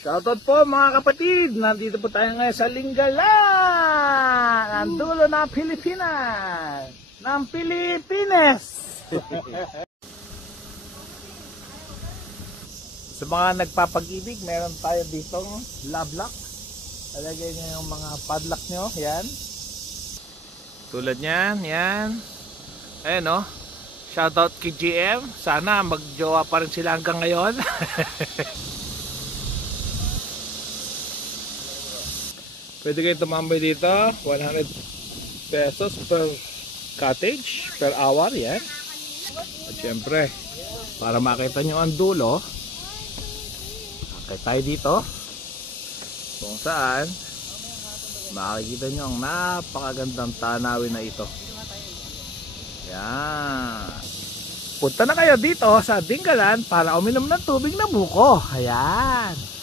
Shoutout po mga kapatid, nandito po tayo ngayon sa Linggalan, ang dulo ng Pilipinas, ng Pilipinas. Sa mga nagpapag-ibig, meron tayo ditong love lock. Talagay nyo yung mga padlock nyo, yan. Tulad nyan, yan. Ayan o, shoutout kay GM, sana magjowa pa rin sila hanggang ngayon. Pwede kayo tumambay dito, 100 pesos per cottage, per hour, yan. At syempre, para makita nyo ang dulo, akit tayo dito, kung saan, makikita nyo ang napakagandang tanawin na ito. Yan. Punta na kayo dito sa Dingalan para uminom ng tubig na buko. Ayan.